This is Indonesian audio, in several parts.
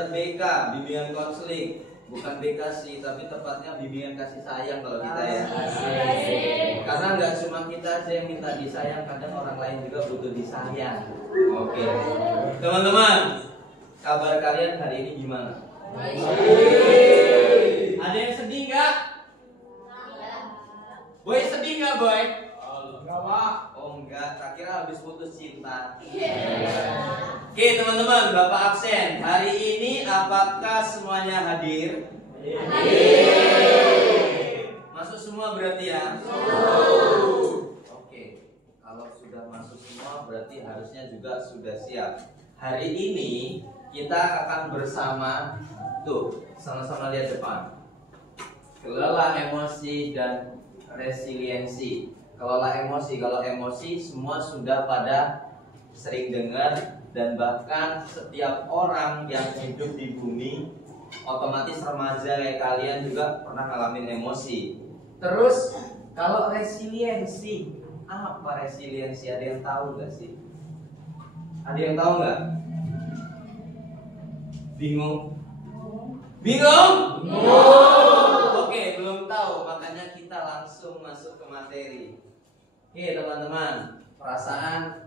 belajar BK, bimbingan konseling. Bukan BK sih, tapi tepatnya bimbingan kasih sayang kalau kita ya. Karena nggak cuma kita aja yang minta disayang, kadang orang lain juga butuh disayang. Oke. Teman-teman, kabar kalian hari ini gimana? Ada yang sedih nggak? Boy sedih nggak, Boy? Enggak, Pak. Oh enggak, tak kira habis putus cinta. Oke teman-teman, Bapak absen. Hari ini apakah semuanya hadir? Hadir. Masuk semua berarti ya? Oke, kalau sudah masuk semua berarti harusnya juga sudah siap. Hari ini kita akan bersama, tuh sama-sama lihat depan. Kelola emosi dan resiliensi. Kalau emosi semua sudah pada sering dengar, dan bahkan setiap orang yang hidup di bumi, otomatis remaja kayak kalian juga pernah ngalamin emosi. Terus kalau resiliensi, apa resiliensi? Ada yang tahu nggak sih? Ada yang tahu nggak? Bingung? Bingung? Oke, belum tahu, makanya kita langsung masuk ke materi. Oke teman-teman, perasaan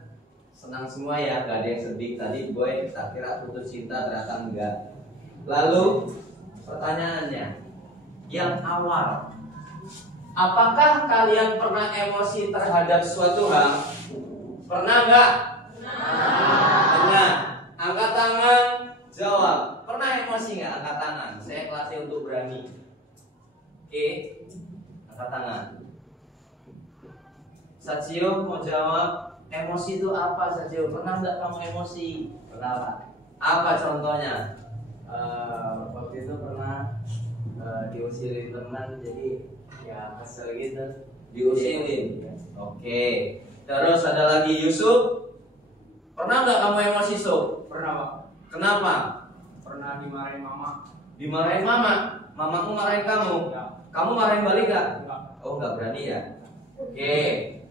senang semua ya, gak ada yang sedih. Tadi Boy tak kira putus cinta, ternyata enggak. Lalu pertanyaannya yang awal, apakah kalian pernah emosi terhadap suatu hal? Pernah enggak? Pernah. Angkat tangan, jawab. Pernah emosi enggak? Angkat tangan. Saya kelasnya untuk berani. Oke, angkat tangan. Satsio mau jawab, emosi itu apa Satsio? Pernah nggak kamu emosi? Pernah, Pak. Apa contohnya? Waktu itu pernah diusilin teman, jadi ya kesel gitu. Diusilin. Oke. Terus ada lagi Yusuf. Pernah nggak kamu emosi, Sob? Pernah, Pak. Kenapa? Pernah dimarahin mama. Dimarahin mama? Mamamu marahin kamu? Enggak. Kamu marahin balik nggak? Enggak. Oh nggak berani ya? Oke.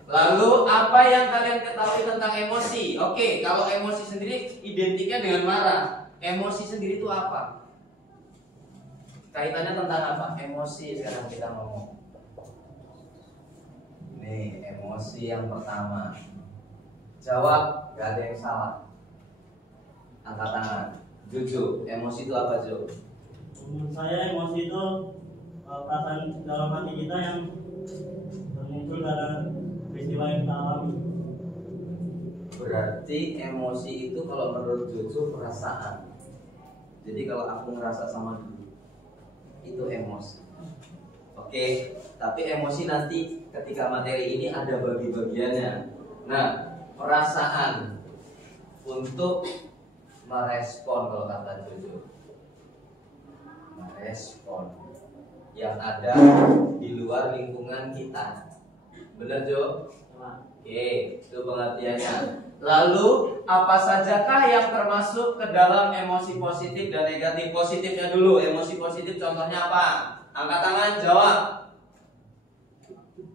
Lalu apa yang kalian ketahui tentang emosi? Oke, kalau emosi sendiri identiknya dengan marah. Emosi sendiri itu apa? Kaitannya tentang apa? Emosi sekarang kita ngomong. Nih, emosi yang pertama. Jawab, gak ada yang salah. Angkat tangan. Juju, emosi itu apa, Jo? Menurut saya emosi itu perasaan dalam hati kita yang muncul karena peristiwa yang kita alami. Berarti emosi itu kalau menurut Jojo perasaan. Jadi kalau aku ngerasa sama dulu, itu emosi. Oke, tapi emosi nanti ketika materi ini ada bagi-bagiannya. Nah, perasaan untuk merespon, kalau kata Jojo, merespon yang ada di luar lingkungan kita. Benar Jo? Oke, itu pengertiannya. Lalu apa sajakah yang termasuk ke dalam emosi positif dan negatif? Positifnya dulu, emosi positif contohnya apa? Angkat tangan, jawab.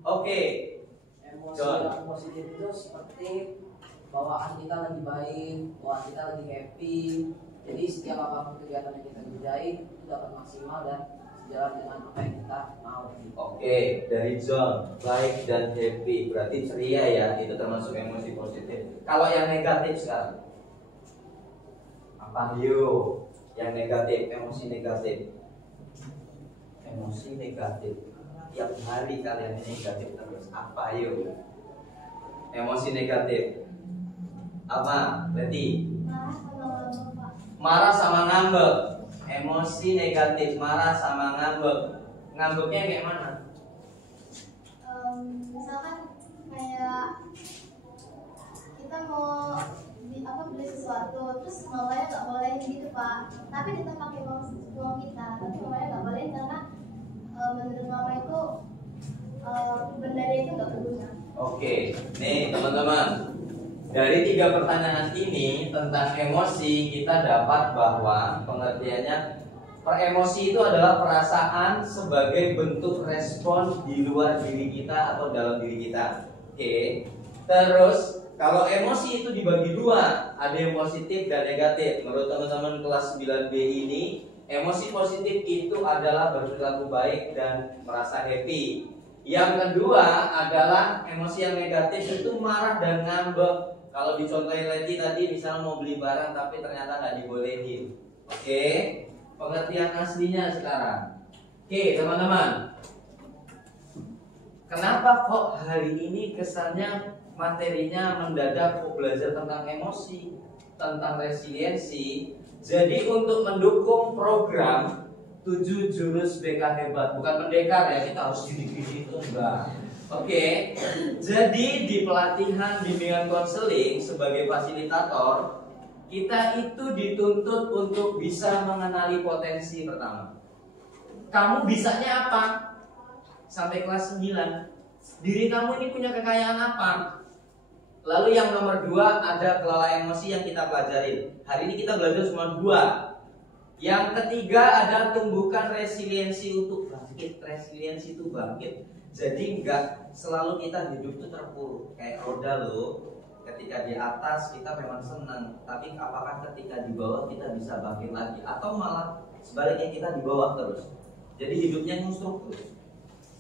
Oke. Emosi John. yang positif itu seperti bawaan kita lagi baik, bawaan kita lagi happy. Jadi setiap apapun kegiatan yang kita kerjain itu dapat maksimal dan sejalan dengan apa yang kita mau. Oke, dari John, baik dan happy, berarti ceria ya, itu termasuk emosi positif. Kalau yang negatif sekarang, apa yuk? Yang negatif, emosi negatif. Emosi negatif, tiap hari kalian ini negatif terus. Apa yuk? Emosi negatif. Apa? Berarti marah sama ngambek. Emosi negatif, marah sama ngambek. Ngambeknya kayak mana? Misalkan kayak kita mau beli sesuatu, terus mamanya nggak boleh gitu Pak, tapi kita pakai uang kita, tapi mamanya nggak boleh karena menurut mama itu bendanya itu nggak berguna. Oke, nih teman-teman, dari 3 pertanyaan ini tentang emosi kita dapat bahwa pengertiannya emosi itu adalah perasaan sebagai bentuk respon di luar diri kita atau dalam diri kita. Oke. Terus kalau emosi itu dibagi dua, ada yang positif dan negatif. Menurut teman-teman kelas 9B ini, emosi positif itu adalah berperilaku baik dan merasa happy. Yang kedua adalah emosi yang negatif itu marah dan ngambek. Kalau dicontohin Leti tadi, misalnya mau beli barang tapi ternyata nggak dibolehin. Oke, pengertian aslinya sekarang. Oke, teman-teman. Kenapa kok hari ini kesannya materinya mendadak kok belajar tentang emosi, tentang resiliensi? Jadi untuk mendukung program 7 jurus BK hebat, bukan pendekar ya, kita harus gini-gini itu enggak. Oke, jadi di pelatihan bimbingan konseling sebagai fasilitator, kita itu dituntut untuk bisa mengenali potensi pertama. Kamu bisanya apa? Sampai kelas 9. Diri kamu ini punya kekayaan apa? Lalu yang nomor 2 ada kelola emosi yang kita pelajarin. Hari ini kita belajar cuma 2. Yang ketiga ada tumbuhkan resiliensi untuk bangkit. Resiliensi itu bangkit. Jadi enggak selalu kita hidup itu terpuruk kayak roda loh. Ketika di atas kita memang senang, tapi apakah ketika di bawah kita bisa bangkit lagi? Atau malah sebaliknya kita di bawah terus. Jadi hidupnya nyusruk terus.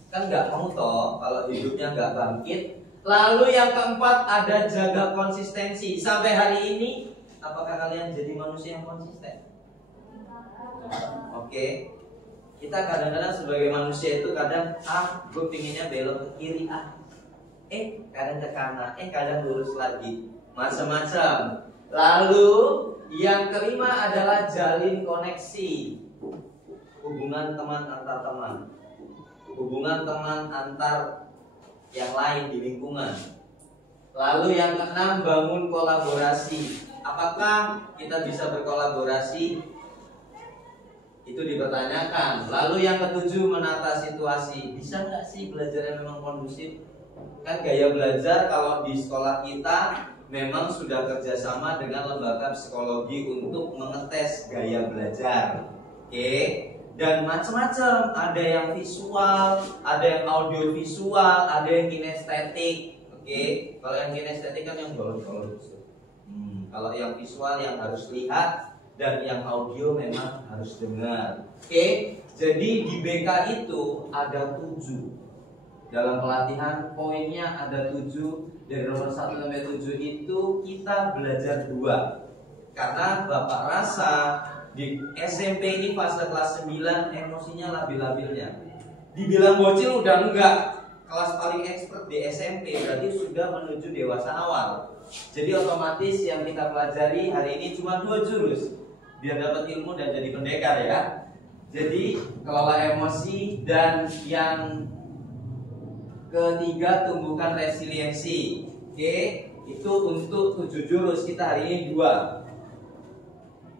Kan enggak mau toh kalau hidupnya enggak bangkit. Lalu yang keempat ada jaga konsistensi. Sampai hari ini apakah kalian jadi manusia yang konsisten? Oke. Kita kadang-kadang sebagai manusia itu kadang gue pinginnya belok ke kiri kadang ke kanan, kadang lurus lagi, macam-macam. Lalu yang kelima adalah jalin koneksi, hubungan teman antar teman, hubungan teman antar yang lain di lingkungan. Lalu yang keenam bangun kolaborasi. Apakah kita bisa berkolaborasi? Itu dipertanyakan. Lalu yang ketujuh menata situasi. Bisa nggak sih belajar yang memang kondusif? Kan gaya belajar kalau di sekolah kita memang sudah kerjasama dengan lembaga psikologi untuk mengetes gaya belajar. Oke. Dan macam-macam. Ada yang visual, ada yang audio visual, ada yang kinestetik. Oke. Kalau yang kinestetik kan yang bolong-bolong. Kalau yang visual yang harus lihat, dan yang audio memang harus dengar. Oke, jadi di BK itu ada 7. Dalam pelatihan poinnya ada 7. Dari nomor 1 sampai 7 itu kita belajar 2. Karena Bapak rasa di SMP ini fase kelas 9 emosinya labil-labilnya. Dibilang bocil udah enggak. Kelas paling expert di SMP berarti sudah menuju dewasa awal. Jadi otomatis yang kita pelajari hari ini cuma 2 jurus. Biar dapat ilmu dan jadi pendekar ya. Jadi kelola emosi, dan yang ketiga tumbuhkan resiliensi. Oke, itu untuk 7 jurus, kita hari ini 2.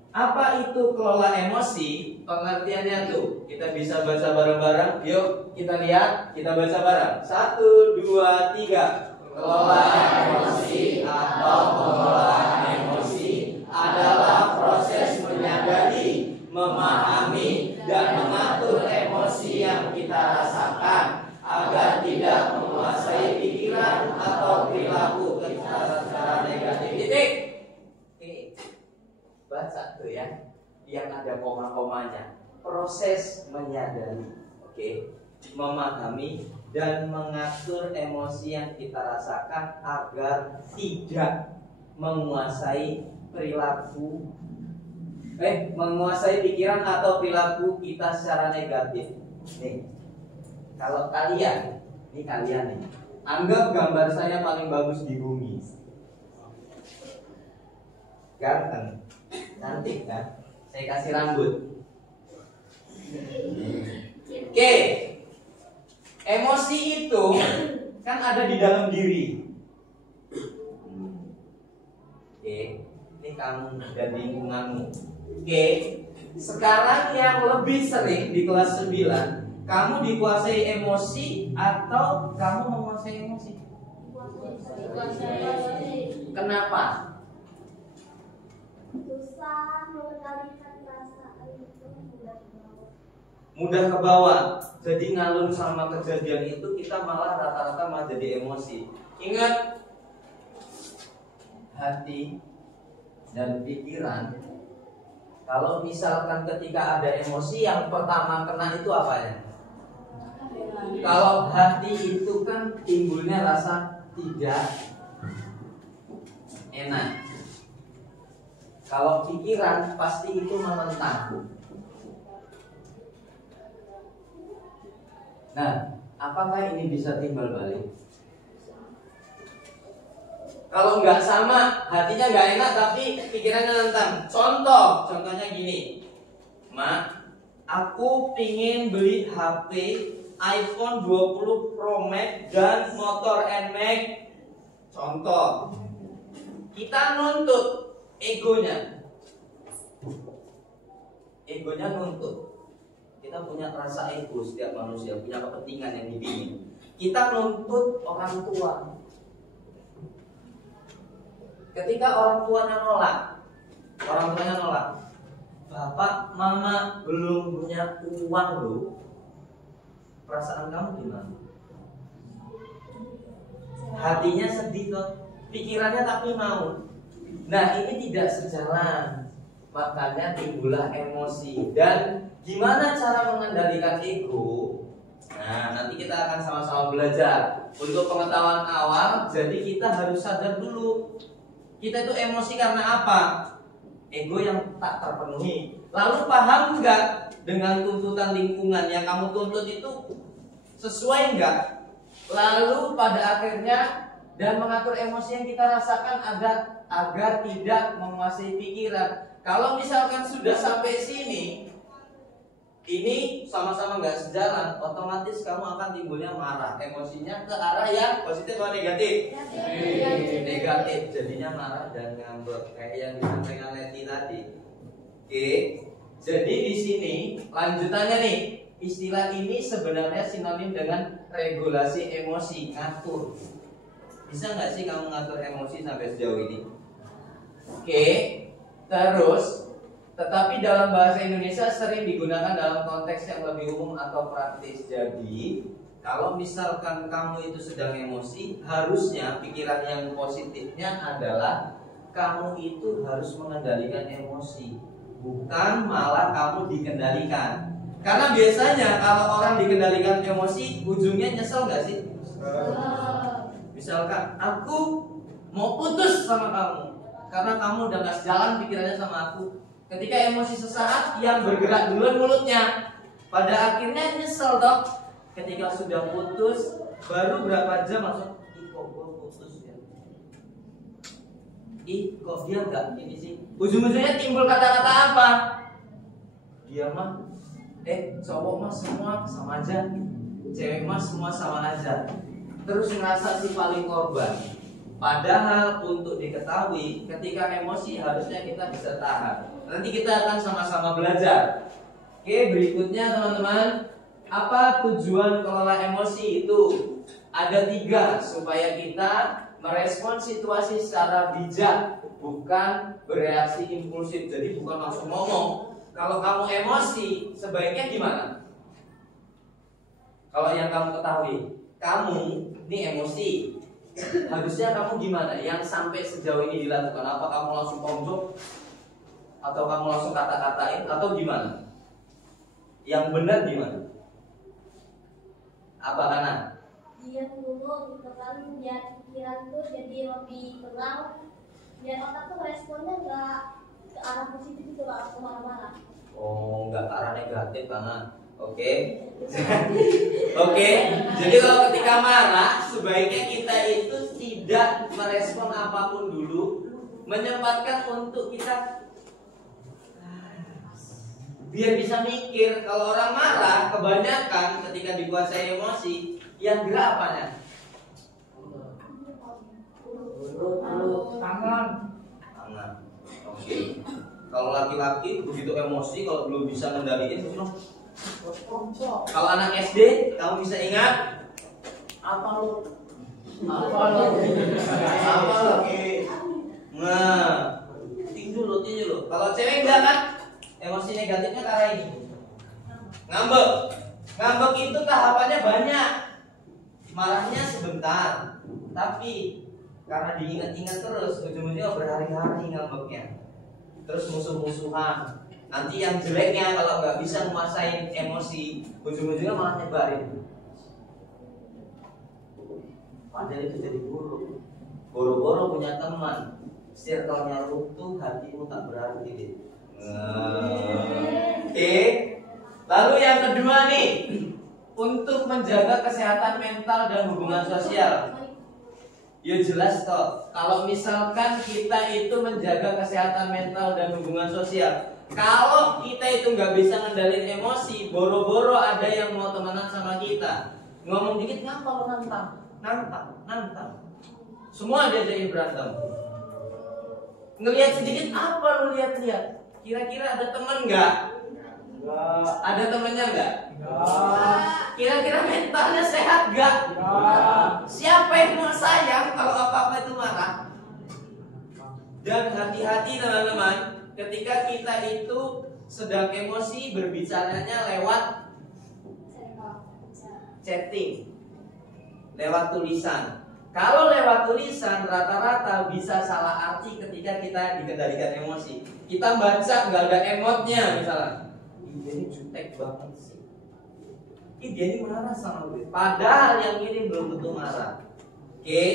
Apa itu kelola emosi? Pengertiannya tuh kita bisa baca bareng-bareng. Yuk kita lihat, kita baca bareng. 1, 2, 3. Kelola emosi atau pengelolaan emosi adalah proses menyadari, memahami, dan mengatur emosi yang kita rasakan agar tidak menguasai pikiran atau perilaku kita secara negatif. Titik. Baca tuh ya, yang ada koma-komanya. Proses menyadari, memahami dan mengatur emosi yang kita rasakan agar tidak menguasai perilaku, menguasai pikiran atau perilaku kita secara negatif. Nih, kalau kalian, anggap gambar saya paling bagus di bumi. Ganteng, cantik kan? Saya kasih rambut. Oke, emosi itu kan ada di dalam diri. Ini kamu dan lingkunganmu. Sekarang yang lebih sering di kelas 9, kamu dikuasai emosi atau kamu menguasai emosi? Kenapa? Susah mengendalikan perasaan itu, mudah ke bawah. Jadi ngalun sama kejadian itu kita malah rata-rata malah jadi emosi. Ingat, hati dan pikiran. Kalau misalkan ketika ada emosi yang pertama kena itu apanya? Kalau hati itu kan timbulnya rasa tidak enak. Kalau pikiran pasti itu menentang. Nah, apakah ini bisa timbal balik? Kalau nggak sama, hatinya nggak enak tapi pikirannya nentang. Contohnya gini, Ma, aku pingin beli HP iPhone 20 Pro Max dan motor NMAX. Contoh, kita nuntut egonya nuntut. Kita punya rasa ego, setiap manusia punya kepentingan yang dipingin. Kita nuntut orang tua. Ketika orang tuanya nolak, Bapak, Mama belum punya uang loh. Perasaan kamu gimana? Hatinya sedih kok, pikirannya tapi mau. Nah, ini tidak sejalan. Makanya timbullah emosi. Dan gimana cara mengendalikan ego? Nah, nanti kita akan sama-sama belajar. Untuk pengetahuan awal, jadi kita harus sadar dulu. Kita itu emosi karena apa? Ego yang tak terpenuhi. Lalu paham nggak dengan tuntutan lingkungan yang kamu tuntut itu sesuai nggak? Lalu pada akhirnya dan mengatur emosi yang kita rasakan agar tidak menguasai pikiran. Kalau misalkan sudah sampai sini, ini sama-sama nggak sejalan, otomatis kamu akan timbulnya marah. Emosinya ke arah yang positif atau negatif? Negatif. Jadinya marah dan ngambek kayak yang disampaikan Leti tadi. Oke. Jadi di sini lanjutannya nih, istilah ini sebenarnya sinonim dengan regulasi emosi, ngatur. Bisa nggak sih kamu ngatur emosi sampai sejauh ini? Oke. Terus tetapi dalam bahasa Indonesia sering digunakan dalam konteks yang lebih umum atau praktis. Jadi, kalau misalkan kamu itu sedang emosi, harusnya pikiran yang positifnya adalah kamu itu harus mengendalikan emosi, bukan malah kamu dikendalikan. Karena biasanya kalau orang dikendalikan emosi, ujungnya nyesel nggak sih? Misalkan, aku mau putus sama kamu karena kamu udah nggak sejalan pikirannya sama aku. Ketika emosi sesaat, yang bergerak duluan mulutnya. Pada akhirnya nyesel dong. Ketika sudah putus, baru berapa jam langsung, ih kok gue putus ya, ih kok dia gak ini sih. Ujung-ujungnya timbul kata-kata apa? Dia mah cowok mah semua sama aja, cewek mah semua sama aja. Terus ngerasa si paling korban. Padahal untuk diketahui, ketika emosi harusnya kita bisa tahan. Nanti kita akan sama-sama belajar. Oke, berikutnya teman-teman, apa tujuan kelola emosi itu? Ada 3, supaya kita merespon situasi secara bijak, bukan bereaksi impulsif. Jadi bukan langsung ngomong. Kalau kamu emosi, sebaiknya gimana? Kalau yang kamu ketahui, kamu ini emosi, harusnya kamu gimana? Yang sampai sejauh ini dilakukan, apa kamu langsung tonjok? Atau kamu langsung kata-katain? Atau gimana? Yang benar gimana? Apa Kana? Diam dulu gitu kan, biar pikiran tuh jadi lebih tenang, biar otak tuh responnya nggak ke arah positif gitu lah, ke marah-marah. Oh, nggak ke arah negatif Kana. Oke. Oke. Jadi kalau ketika marah, sebaiknya kita itu tidak merespon apapun dulu, menyempatkan untuk kita biar bisa mikir. Kalau orang marah, kebanyakan ketika dikuasai emosi, yang gerak apanya? Tangan. Oke. Kalau laki-laki begitu emosi, kalau belum bisa mengendalikan, kalau anak SD, kamu bisa ingat apa lo? Nah, tidur lo. Kalau cewek enggak kan? Emosi negatifnya karena ini. Ngambek itu tahapannya banyak. Marahnya sebentar, tapi karena diingat-ingat terus, ujung-ujungnya berhari-hari ngambeknya. Terus musuh-musuhan. Nanti yang jeleknya kalau nggak bisa menguasai emosi, ujung-ujungnya malah nyebarin. Padahal itu jadi buruk. Boro-boro punya teman, circle-nya runtuh, hatimu tak berarti deh. Oke. Lalu yang kedua nih, untuk menjaga kesehatan mental dan hubungan sosial. Ya jelas toh, kalau misalkan kita itu menjaga kesehatan mental dan hubungan sosial, kalau kita itu nggak bisa ngendalin emosi, boro-boro ada yang mau temenan sama kita, ngomong dikit ngapa lo nantang, semua diajakin berantem. Ngelihat sedikit apa lo lihat-lihat, kira-kira ada temen nggak? Ada temennya nggak? Kira-kira mentalnya sehat nggak? Siapa yang mau sayang kalau apa-apa itu marah? Dan hati-hati teman-teman, ketika kita itu sedang emosi, berbicaranya lewat chatting, lewat tulisan. Kalau lewat tulisan rata-rata bisa salah arti ketika kita dikendalikan emosi. Kita baca nggak ada emotnya misalnya. Dia ini jutek banget sih. Dia ini marah sama gue. Padahal yang ini belum tentu marah. Oke,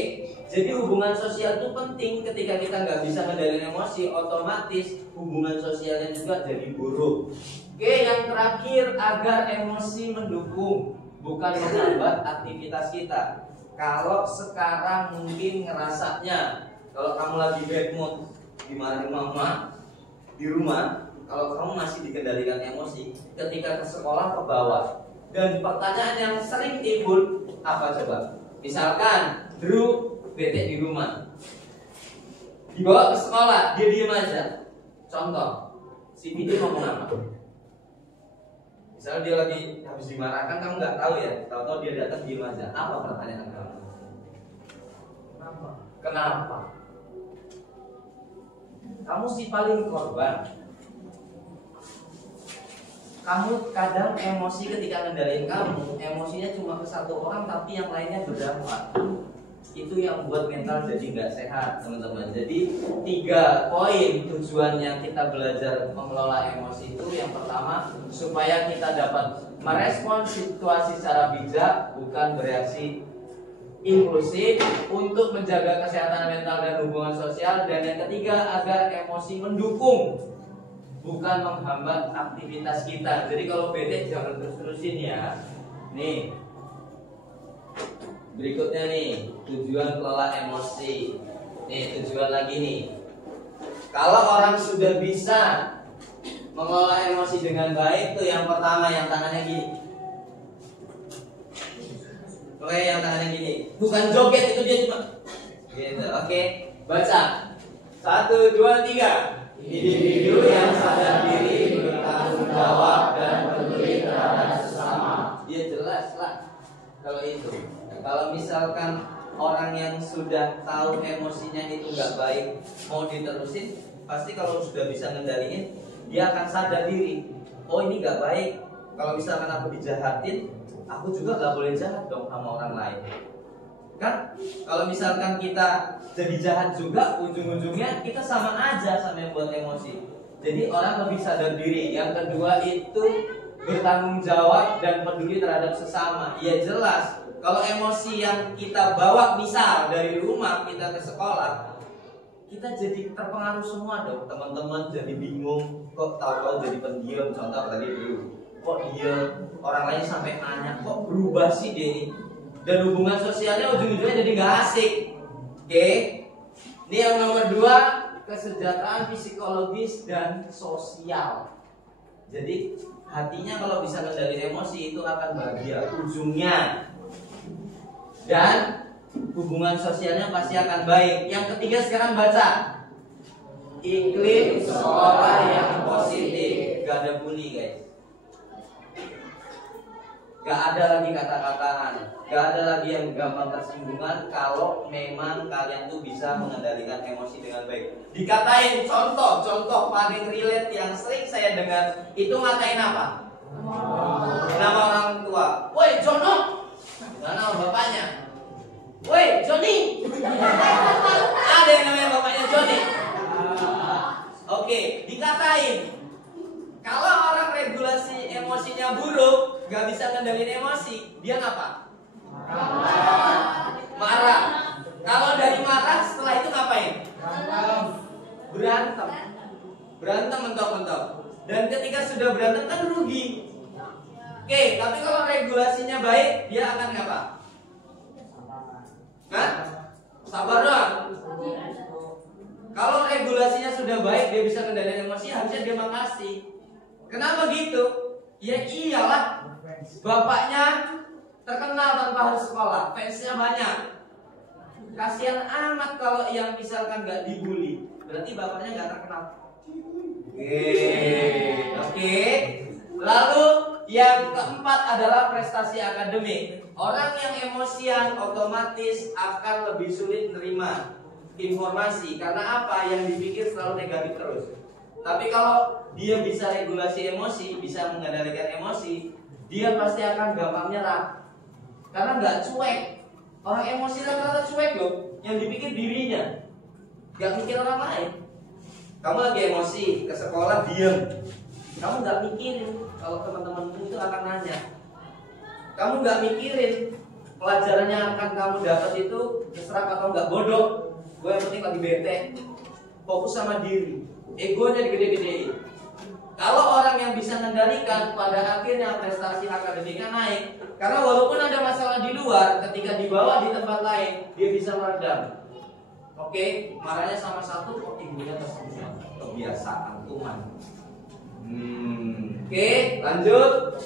jadi hubungan sosial itu penting. Ketika kita nggak bisa ngendalin emosi, otomatis hubungan sosialnya juga jadi buruk. Oke, yang terakhir, agar emosi mendukung, bukan menghambat aktivitas kita. Kalau sekarang mungkin ngerasanya, kalau kamu lagi bad mood, dimarahin mama di rumah, kalau kamu masih dikendalikan emosi, ketika ke sekolah ke bawah. Dan pertanyaan yang sering timbul apa coba? Misalkan Drew bete di rumah, dibawa ke sekolah, dia diem aja. Contoh, si Vidi ngomong apa? Misalnya dia lagi habis dimarahkan, kamu nggak tahu ya, tahu-tahu dia datang diem aja. Apa pertanyaan kamu? Kenapa? Kamu si paling korban. Kamu kadang emosi ketika ngendalin kamu, emosinya cuma ke satu orang tapi yang lainnya berdampak. Itu yang buat mental jadi nggak sehat, teman-teman. Jadi 3 poin tujuannya kita belajar mengelola emosi itu. Yang pertama, supaya kita dapat merespons situasi secara bijak, bukan bereaksi impulsif, untuk menjaga kesehatan mental dan hubungan sosial. Dan yang ketiga, agar emosi mendukung, bukan menghambat aktivitas kita. Jadi kalau bete jangan terus-terusin ya. Nih, berikutnya nih, tujuan kelola emosi. Nih, tujuan lagi nih. Kalau orang sudah bisa mengelola emosi dengan baik, tuh yang pertama, yang tangannya gini. Oke, yang tangannya gini. Bukan joget, itu dia cuma gitu. Oke, baca. 1, 2, 3. Individu yang sadar diri, bertanggung jawab dan peduli terhadap sesama. Ya jelas lah. Kalau itu, kalau misalkan orang yang sudah tahu emosinya itu nggak baik, mau diterusin, pasti kalau sudah bisa ngendaliin, dia akan sadar diri. Oh ini nggak baik. Kalau misalkan aku dijahatin, aku juga nggak boleh jahat dong sama orang lain. Kan kalau misalkan kita jadi jahat juga, ujung-ujungnya kita sama aja sama yang buat emosi. Jadi orang lebih sadar diri. Yang kedua itu bertanggung jawab dan peduli terhadap sesama. Ya jelas, kalau emosi yang kita bawa misal dari rumah kita ke sekolah, kita jadi terpengaruh semua dong. Teman-teman jadi bingung, kok tahu jadi pendiam. Contoh tadi dulu, kok dia orang lain sampai nanya, kok berubah sih dia ini? Dan hubungan sosialnya ujung-ujungnya jadi nggak asik. Oke, ini yang nomor 2, kesejahteraan psikologis dan sosial. Jadi hatinya kalau bisa ngendaliin emosi itu akan bahagia ujungnya. Dan hubungan sosialnya pasti akan baik. Yang ketiga sekarang baca. Iklim sekolah yang positif. Gak ada bully guys. Gak ada lagi kata-kataan, gak ada lagi yang gampang tersinggungan. Kalau memang kalian tuh bisa mengendalikan emosi dengan baik. Dikatain contoh paling relate yang sering saya dengar itu ngatain apa? Nama orang tua. Woi Jono, nama bapaknya. Woi Joni. Marah. Kalau dari marah setelah itu ngapain? Berantem. Berantem mentok-mentok. Dan ketika sudah berantem kan rugi. Oke, tapi kalau regulasinya baik, dia akan apa? Hah? Sabar dong. Kalau regulasinya sudah baik, dia bisa kendalikan emosi, harusnya dia makasih. Kenapa gitu? Ya iyalah, bapaknya terkenal tanpa harus sekolah, fansnya banyak. Kasihan amat kalau yang misalkan nggak dibully, berarti bapaknya nggak terkenal. Oke. Lalu yang keempat adalah prestasi akademik. Orang yang emosian otomatis akan lebih sulit menerima informasi karena apa? Yang dipikir selalu negatif terus. Tapi kalau dia bisa regulasi emosi, bisa mengendalikan emosi, dia pasti akan gampang nyerah. Karena nggak cuek. Orang emosi rata-rata cuek loh. Yang dipikir dirinya, nggak mikir orang lain. Kamu lagi emosi ke sekolah diem, kamu nggak mikirin kalau teman-temanmu itu akan nanya. Kamu nggak mikirin pelajaran yang akan kamu dapat itu keserap atau nggak, bodoh. Gue yang penting lagi bete, fokus sama diri, egonya digede-gedein. Kalau orang yang bisa mengendalikan, pada akhirnya prestasi akademiknya naik. Karena walaupun ada masalah di luar, ketika dibawa di tempat lain, dia bisa meredam. Oke, marahnya sama satu, kok ibunya tersenyum. Kebiasaan tuman. Oke, lanjut.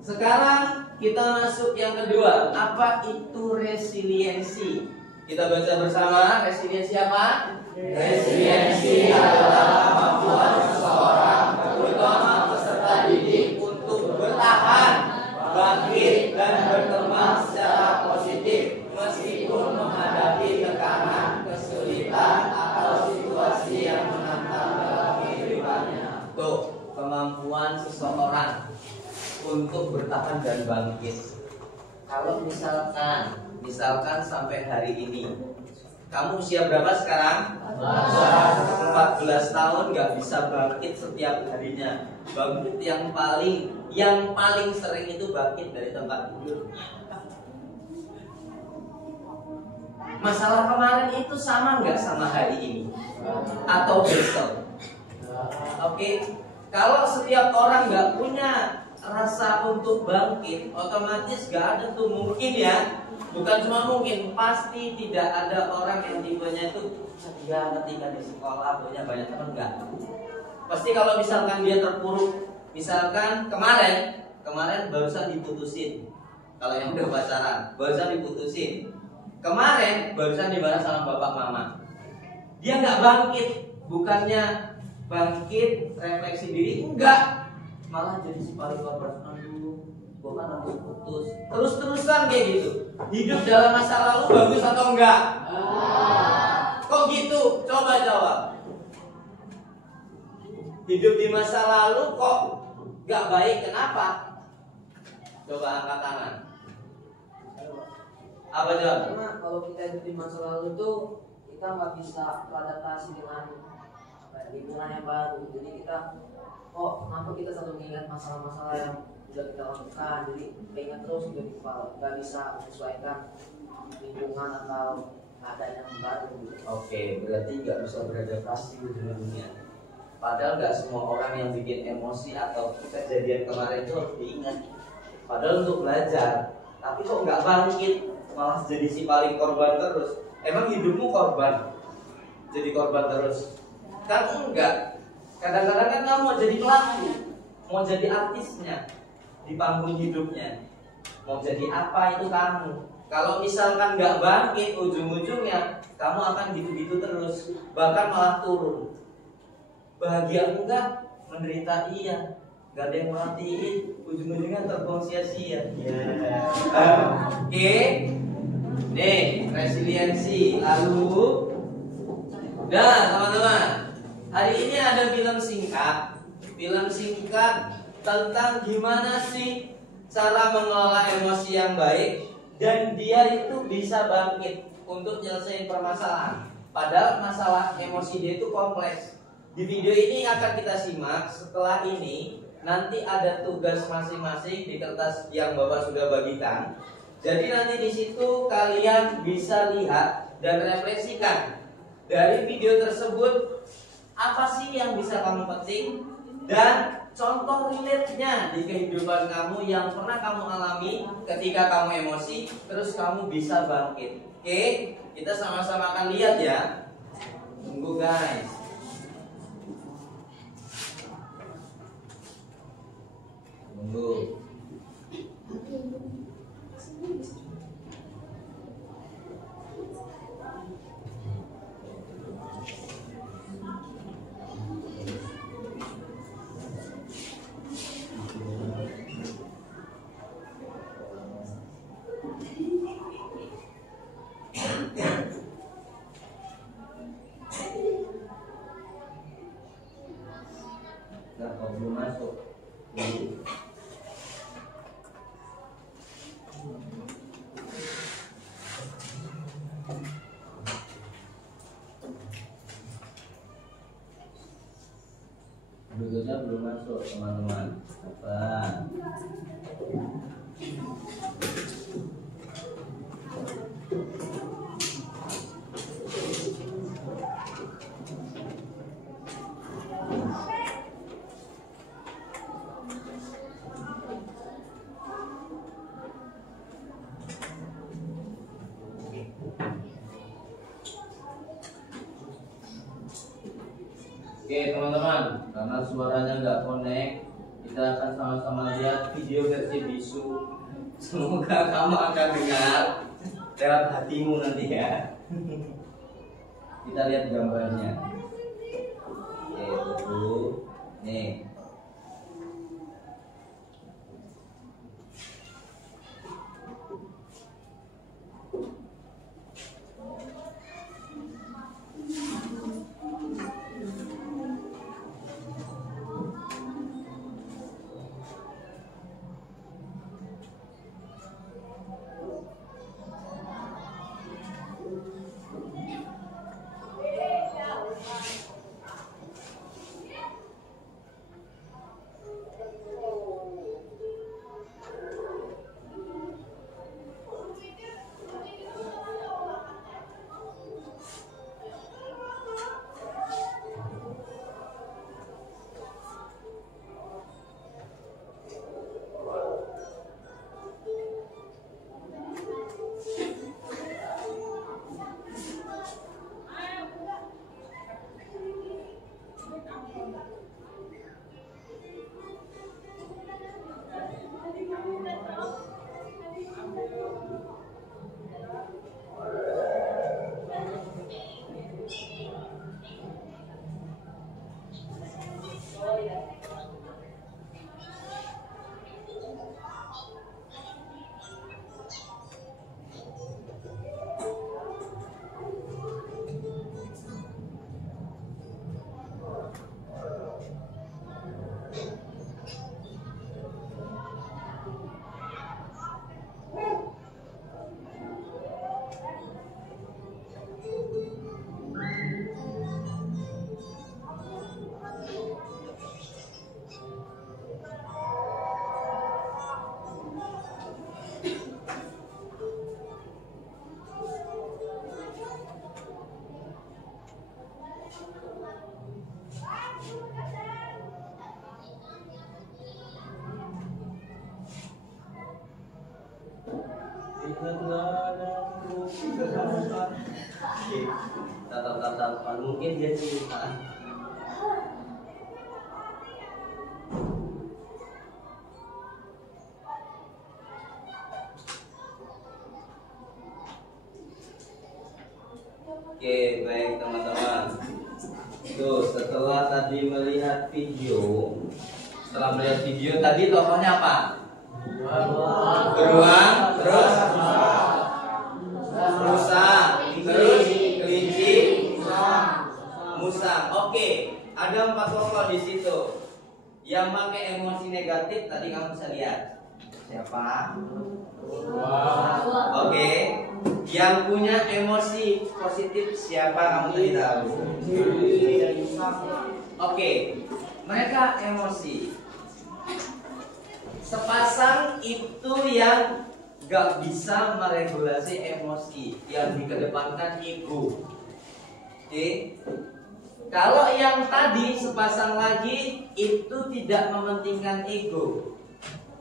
Sekarang kita masuk yang kedua. Apa itu resiliensi? Kita baca bersama. Resiliensi apa? Resiliensi adalah kemampuan seseorang, terutama peserta didik, untuk bertahan, bangkit, dan berkembang secara positif meskipun menghadapi tekanan, kesulitan, atau situasi yang menantang dalam kehidupannya. Tuh, kemampuan seseorang untuk bertahan dan bangkit. Kalau misalkan sampai hari ini, kamu usia berapa sekarang? 14 tahun, nggak bisa bangkit setiap harinya. Bangkit yang paling sering itu bangkit dari tempat tidur. Masalah kemarin itu sama nggak sama hari ini? Atau besok? Oke, kalau setiap orang nggak punya rasa untuk bangkit, otomatis nggak ada tuh mungkin ya. Bukan cuma mungkin, pasti tidak ada orang yang tipenya itu ceria ketika di sekolah punya banyak teman, enggak. Pasti kalau misalkan dia terpuruk, misalkan kemarin barusan diputusin. Kalau yang udah pacaran, barusan diputusin. Kemarin barusan dibalas sama bapak mama. Dia nggak bangkit, bukannya bangkit refleksi diri, enggak. Malah jadi si paling korban. Gue kan habis putus, terus-terusan kayak gitu. Hidup dalam masa lalu bagus atau enggak? Kok gitu? Coba jawab. Hidup di masa lalu kok enggak baik, kenapa? Coba angkat tangan. Apa jawab? Karena kalau kita hidup di masa lalu tuh kita nggak bisa beradaptasi dengan lingkungan yang baru. Jadi kita kenapa kita selalu mengingat masalah-masalah yang sudah kita lakukan, jadi ingat terus di kepala, nggak bisa menyesuaikan lingkungan atau keadaan yang baru. Oke, berarti nggak bisa beradaptasi di dunia. Padahal nggak semua orang yang bikin emosi atau kejadian kemarin itu harus diingat. Padahal untuk belajar, tapi kok nggak bangkit, malah jadi si paling korban terus. Emang hidupmu korban? Jadi korban terus? Kan enggak. Kadang-kadang kan kamu mau jadi pelaku, mau jadi artisnya di panggung hidupnya. Mau jadi apa itu kamu. Kalau misalkan nggak bangkit, ujung-ujungnya kamu akan gitu-gitu terus, bahkan malah turun. Bahagia enggak, menderita iya, nggak ada yang merhatiin, ujung-ujungnya terbuang sia-sia. Oke, nih resiliensi. Lalu, udah teman-teman, hari ini ada film singkat tentang gimana sih cara mengelola emosi yang baik dan dia itu bisa bangkit untuk nyelesain permasalahan. Padahal masalah emosi dia itu kompleks. Di video ini akan kita simak. Setelah ini nanti ada tugas masing-masing di kertas yang Bapak sudah bagikan. Jadi nanti di situ kalian bisa lihat dan refleksikan dari video tersebut apa sih yang bisa kamu petik dan contoh relate-nya di kehidupan kamu yang pernah kamu alami ketika kamu emosi terus kamu bisa bangkit. Oke, kita sama-sama akan lihat ya. Tunggu guys. Tunggu. Nah, kalau belum masuk. Dulunya belum masuk teman-teman. Apa? Oke teman-teman, karena suaranya nggak connect, kita akan sama-sama lihat video versi bisu. Semoga kamu akan dengar lewat hatimu nanti ya. Kita lihat gambarnya. Oke, tunggu. Nih. Tatap-tatapan mungkin dia cinta. Oke, baik teman-teman. Tuh, setelah tadi melihat video, tadi tokohnya apa? Beruang, terus rusa, terus kelinci, musang. Oke, ada 4 tokoh di situ. Yang pakai emosi negatif tadi kamu bisa lihat. Siapa? Oke. Yang punya emosi positif siapa kamu tadi tahu? Oke. Mereka emosi. Sepasang itu yang gak bisa meregulasi emosi, yang dikedepankan ego. Oke. Kalau yang tadi sepasang lagi itu tidak mementingkan ego,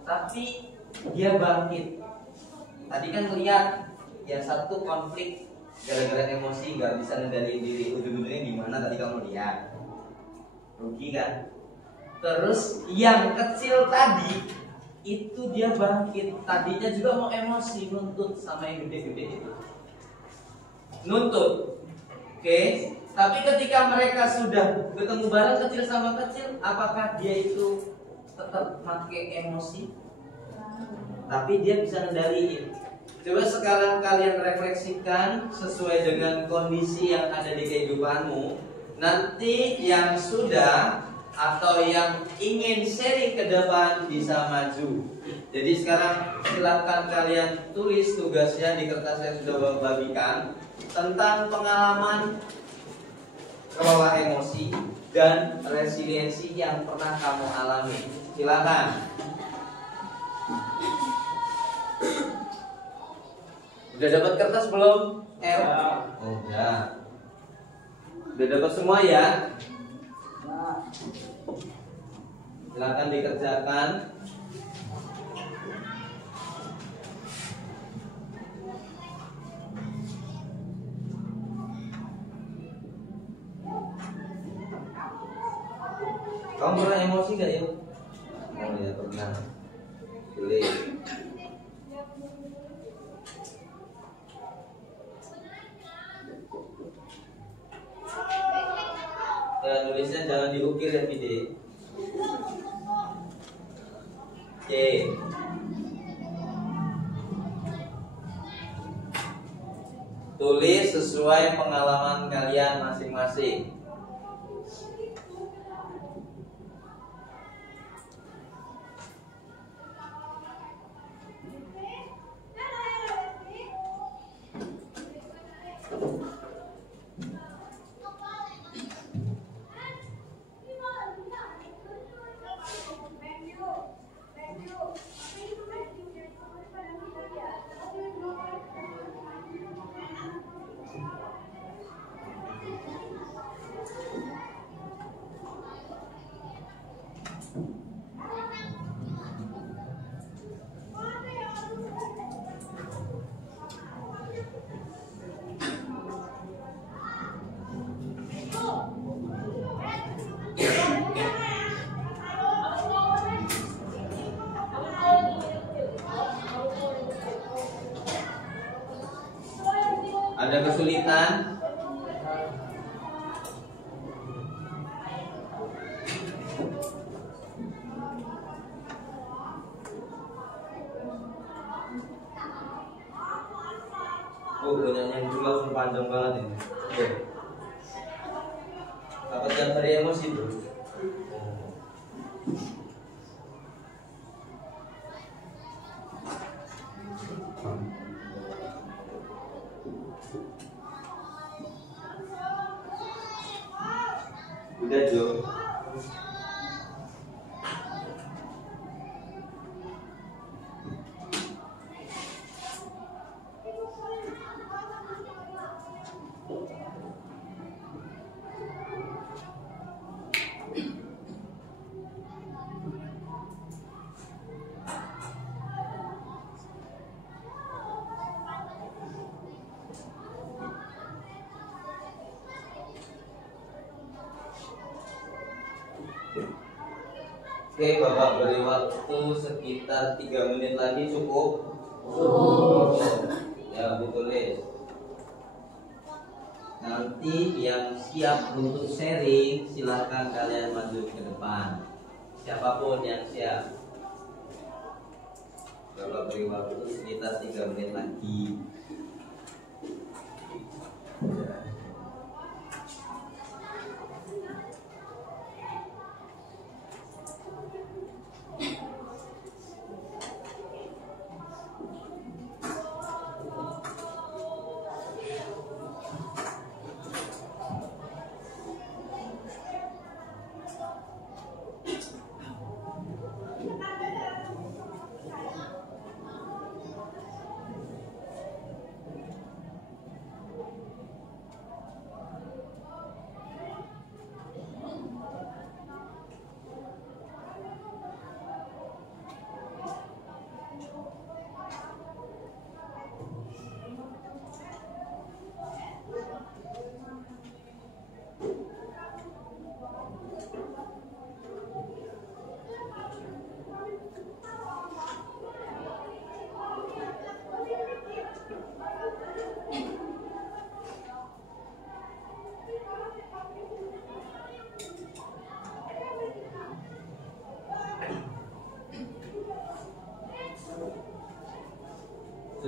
tapi dia bangkit. Tadi kan lihat yang satu konflik gara-gara emosi, nggak bisa ngendaliin diri. Ujung-ujungnya gimana tadi kamu lihat? Rugi kan? Terus yang kecil tadi itu dia bangkit. Tadinya juga mau emosi, nuntut sama yang gede-gede itu. Nuntut. Oke. Tapi ketika mereka sudah ketemu bareng kecil sama kecil, apakah dia itu tetap pakai emosi? Tapi dia bisa ngendaliin. Coba sekarang kalian refleksikan sesuai dengan kondisi yang ada di kehidupanmu. Nanti yang sudah atau yang ingin sharing ke depan bisa maju. Jadi sekarang silakan kalian tulis tugasnya di kertas yang sudah bagikan tentang pengalaman kelola emosi dan resiliensi yang pernah kamu alami. Silakan. Udah dapat kertas belum? Udah. Udah dapat semua ya? Silakan dikerjakan. Kamu pernah emosi gak ya? Oh ya pernah. Boleh. Ya nulisnya jangan diukir ya Bide. Oke. Tulis sesuai pengalaman kalian masing-masing. Ada kesulitan? Oh, banyaknya juga panjang banget ini. Oke. Dapatkan dari emosi bro. Udah Jo. Oke, Bapak beri waktu sekitar 3 menit lagi cukup? Cukup. Ya, ditulis. Nanti yang siap untuk sharing, silakan kalian maju ke depan. Siapapun yang siap. Bapak beri waktu sekitar 3 menit lagi.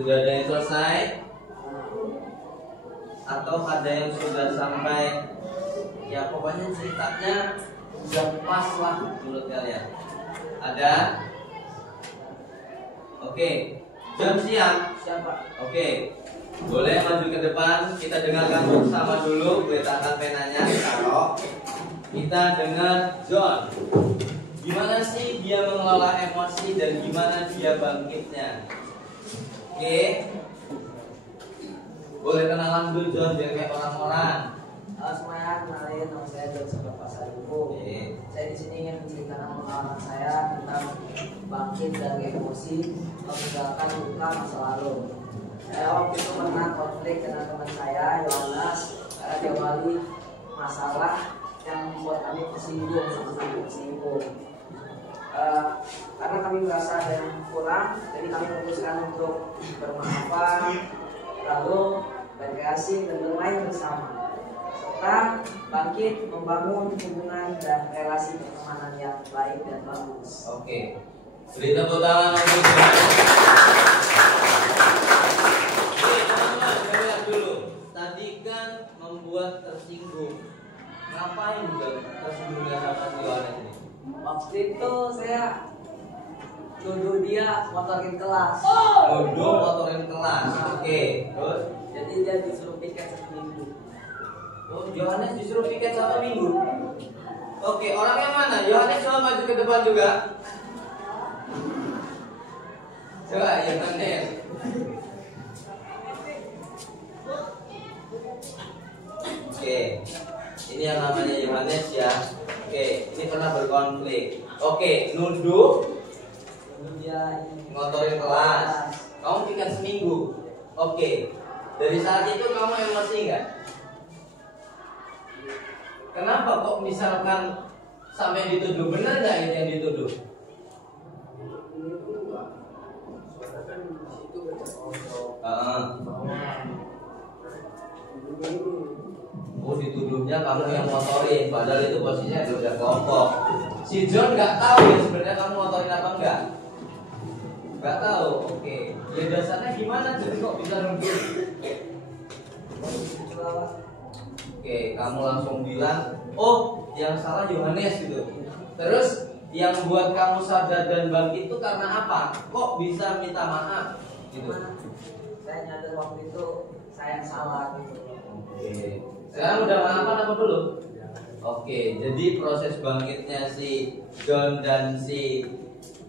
Sudah ada yang selesai? Atau ada yang sudah sampai? Ya pokoknya ceritanya udah pas lah menurut kalian. Ada? Oke. John siap? Siapa? Oke. Boleh maju ke depan. Kita dengarkan bersama dulu. Letakkan penanya. Taruh. Kita dengar John. Gimana sih dia mengelola emosi dan gimana dia bangkitnya? Oke. Boleh kenalan dulu John biar kayak orang-orang. Halo semuanya, kenalin nama saya John Sabar Pasaribu. Saya di sini ingin menceritakan pengalaman saya tentang bangkit dari emosi meninggalkan luka masa lalu. Saya waktu itu pernah konflik dengan teman saya, Yohanes, karena diawali masalah yang membuat kami tersinggung, sama-sama tersinggung. Karena kami merasa ada yang kurang, jadi kami memutuskan untuk bermaafan, lalu berkreasi dan bermain bersama. Serta bangkit membangun hubungan dan relasi pertemanan yang baik dan bagus. Oke. Beri tepuk tangan untuk John. Oke, teman-teman, dengar dulu. Tadi kan membuat tersinggung. Ngapain John tersinggungnya sama si Yohanes ini? Waktu itu saya tuduh dia motorin kelas. Duduk motorin kelas. Oke. Terus? Jadi dia disuruh piket seminggu. Oh, Yohanes disuruh piket 1 minggu. Oke, orang yang mana? Yohanes coba maju ke depan juga. Coba Yohanes. Oke. Ini yang namanya Yohanes ya. Oke, ini pernah berkonflik. Oke, nuduh Lalu dia ngotorin kelas. Kamu piket seminggu. Oke. Dari saat itu kamu emosi nggak? Kenapa kok misalkan sampai dituduh, benar nggak itu yang dituduh? Oh, dituduhnya kamu yang motorin, padahal itu posisinya udah kelompok. Si John nggak tahu ya sebenarnya kamu motorin apa enggak? Nggak tahu. Oke. Ya dasarnya gimana jadi kok bisa nuduh? Oke, kamu langsung bilang, oh yang salah Yohanes gitu. Terus yang buat kamu sadar dan bangkit itu karena apa? Kok bisa minta maaf gitu? saya nyadar waktu itu saya yang salah gitu. Oke. Sekarang udah maafan apa belum? Oke, jadi proses bangkitnya si John dan si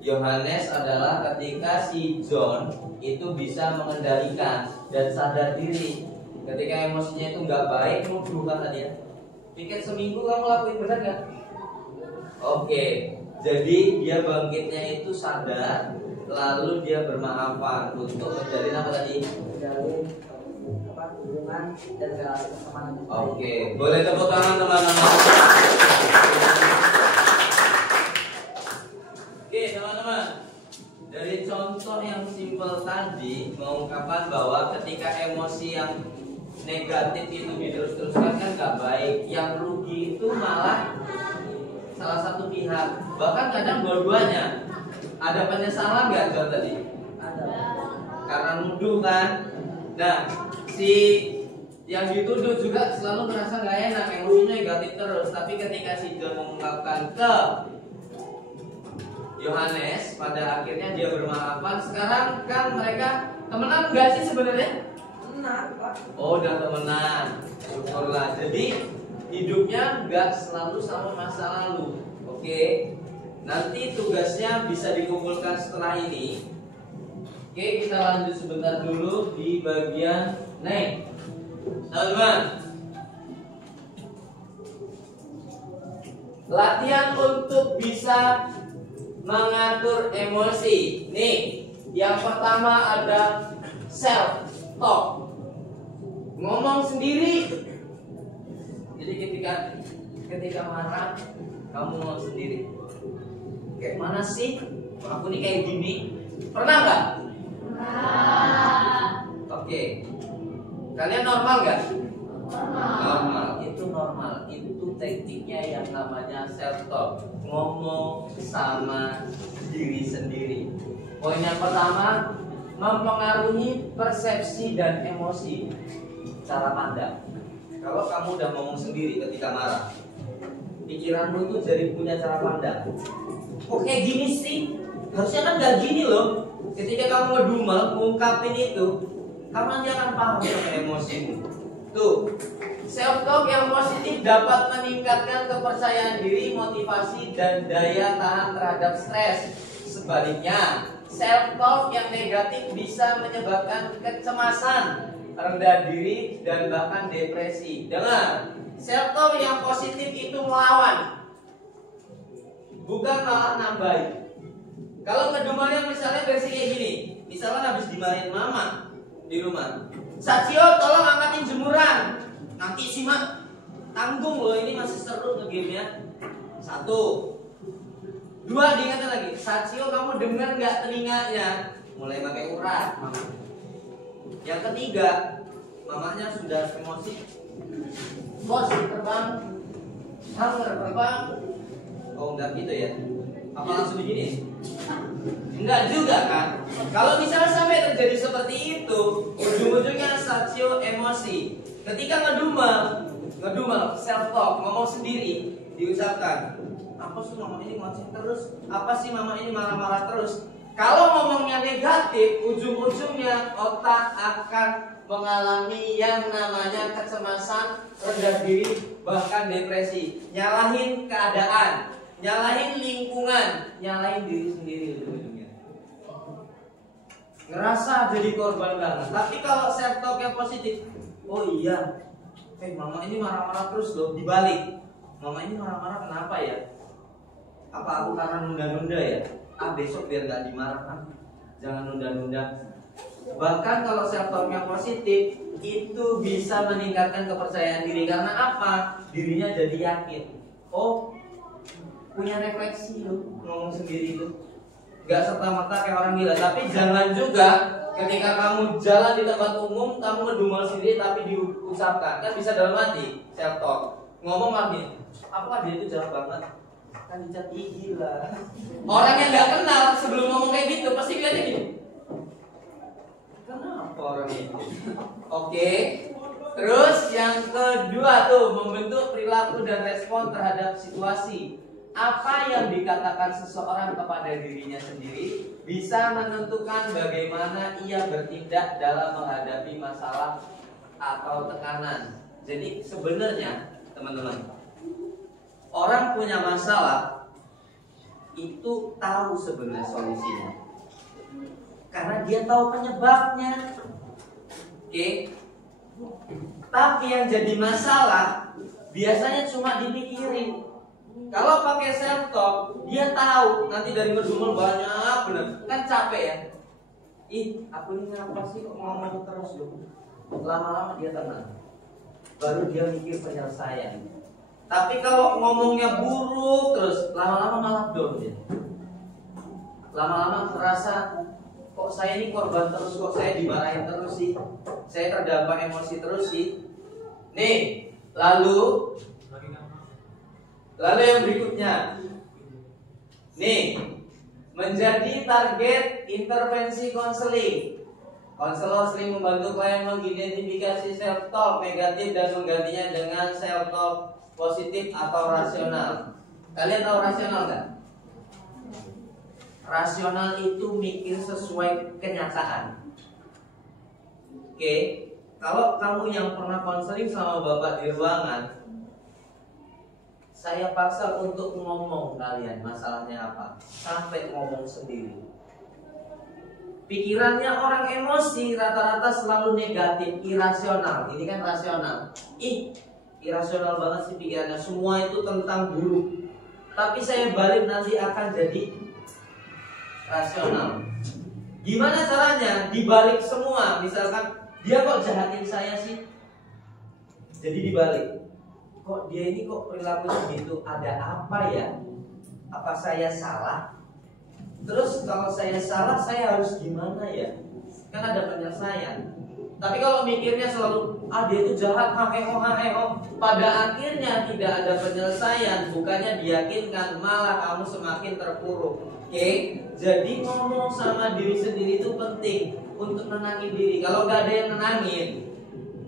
Yohanes adalah ketika si John itu bisa mengendalikan dan sadar diri. Ketika emosinya itu nggak baik, nuduh kan tadi ya. Piket seminggu kamu lakuin benar nggak? Oke, jadi dia bangkitnya itu sadar, lalu dia bermaafan untuk menjalin apa tadi? Menjalin hubungan dan relasi pertemanan. Oke, boleh tepuk tangan teman-teman. Oke teman-teman, dari contoh yang simpel tadi mengungkapkan bahwa ketika emosi yang negatif itu diterus-teruskan kan nggak baik. Yang rugi itu malah salah satu pihak, bahkan kadang dua-duanya. Ada penyesalan nggak John tadi? Ada. Karena nuduh kan. Nah, si yang dituduh juga selalu merasa nggak enak, emosinya negatif terus. Tapi ketika si John mengungkapkan ke Yohanes, pada akhirnya dia bermaafan. Sekarang kan mereka temenan nggak sih sebenarnya? Temenan, Pak. Oh, udah temenan. Syukurlah. Jadi hidupnya nggak selalu sama masa lalu. Oke. Nanti tugasnya bisa dikumpulkan setelah ini. Oke, kita lanjut sebentar dulu di bagian next. Teman-teman, latihan untuk bisa mengatur emosi. Nih, yang pertama ada self talk. Ngomong sendiri. Jadi ketika marah, kamu ngomong sendiri. Kayak mana sih? Aku nih kayak gini. Pernah nggak? Oke. Kalian normal nggak? Normal. Itu normal. Itu tekniknya yang namanya self talk. Ngomong sama diri sendiri. Poin yang pertama, mempengaruhi persepsi dan emosi, cara pandang. Kalau kamu udah ngomong sendiri ketika marah, pikiranmu itu jadi punya cara pandang. Kok kayak gini sih? Harusnya kan gak gini loh. Ketika kamu ngedumel, ngungkapin itu, kamu nanti akan paham sama emosimu. Tuh, self talk yang positif dapat meningkatkan kepercayaan diri, motivasi, dan daya tahan terhadap stres. Sebaliknya, self talk yang negatif bisa menyebabkan kecemasan, rendah diri, dan bahkan depresi. Dengar, self talk yang positif itu melawan, bukan malah nambahin. Kalau ngedumelnya misalnya versi kayak gini, misalnya habis dimarahin mama di rumah, Sacio tolong angkatin jemuran. Nanti sih mak, tanggung loh, ini masih seru nge-game-nya. 1, 2, diingatkan lagi, Sacio kamu dengar nggak telinganya? Mulai pakai urat mama. Yang ketiga, mamanya sudah emosi. Bos terbang, hanger terbang. Oh enggak gitu ya? Apa langsung begini? Enggak juga kan? Kalau misalnya sampai terjadi seperti itu, ujung-ujungnya Sacio emosi. Ketika ngedumel, self talk, ngomong sendiri, diucapkan, apa sih mama ini ngoceh terus? Apa sih mama ini marah-marah terus? Kalau ngomongnya negatif, ujung-ujungnya otak akan mengalami yang namanya kecemasan, rendah diri, bahkan depresi. Nyalahin keadaan, nyalahin lingkungan, nyalahin diri sendiri ujung-ujungnya. Ngerasa jadi korban banget. Tapi kalau self talk yang positif, oh iya, mama ini marah-marah terus loh. Dibalik, mama ini marah-marah kenapa ya? Apa aku karena nunda-nunda ya? Besok biar gak dimarahkan. Jangan nunda-nunda. Bahkan kalau self talk yang positif itu bisa meningkatkan kepercayaan diri. Karena apa? Dirinya jadi yakin. Oh, punya refleksi loh, ngomong sendiri itu. Gak serta-merta kayak orang gila. Tapi jangan juga ketika kamu jalan di tempat umum, kamu ngedumel sendiri tapi diucapkan. Kan bisa dalam hati, self talk. Ngomong lagi, apa dia itu jahat banget? Kan dicat gila. Orang yang gak kenal sebelum ngomong kayak gitu pasti kelihatannya gini. Kenapa orang itu? Oke. Terus yang kedua tuh, membentuk perilaku dan respon terhadap situasi. Apa yang dikatakan seseorang kepada dirinya sendiri bisa menentukan bagaimana ia bertindak dalam menghadapi masalah atau tekanan. Jadi sebenarnya teman-teman, orang punya masalah itu tahu sebenarnya solusinya, karena dia tahu penyebabnya. Oke. Tapi yang jadi masalah biasanya cuma dipikirin. Kalau pakai self talk, dia tahu nanti dari ngedumel banyak bener. Kan capek ya. Aku ini ngapa sih kok ngomong terus loh. Lama-lama dia tenang, baru dia mikir penyelesaian. Tapi kalau ngomongnya buruk terus, lama-lama malah down dia. Lama-lama terasa, kok saya ini korban terus, kok saya dimarahin terus sih, saya terdampak emosi terus sih. Nih, lalu yang berikutnya, nih, menjadi target intervensi konseling. Konselor sering membantu klien mengidentifikasi self talk negatif dan menggantinya dengan self talk positif atau rasional. Kalian tahu rasional nggak? Rasional itu mikir sesuai kenyataan. Oke, kalau kamu yang pernah konseling sama bapak di ruangan, saya paksa untuk ngomong kalian masalahnya apa, sampai ngomong sendiri. Pikirannya orang emosi rata-rata selalu negatif, irasional. Ini kan rasional. Irasional banget sih pikirannya, semua itu tentang buruk. Tapi saya balik nanti akan jadi rasional. Gimana caranya? Dibalik semua, misalkan dia kok jahatin saya sih, jadi dibalik. Kok dia ini kok perilakunya gitu? Ada apa ya? Apa saya salah? Terus kalau saya salah, saya harus gimana ya? Kan ada penyelesaian. Tapi kalau mikirnya selalu, dia itu jahat, pada akhirnya tidak ada penyelesaian, bukannya diyakinkan, malah kamu semakin terpuruk. Oke, jadi ngomong sama diri sendiri itu penting untuk nenangin diri. Kalau gak ada yang nenangin,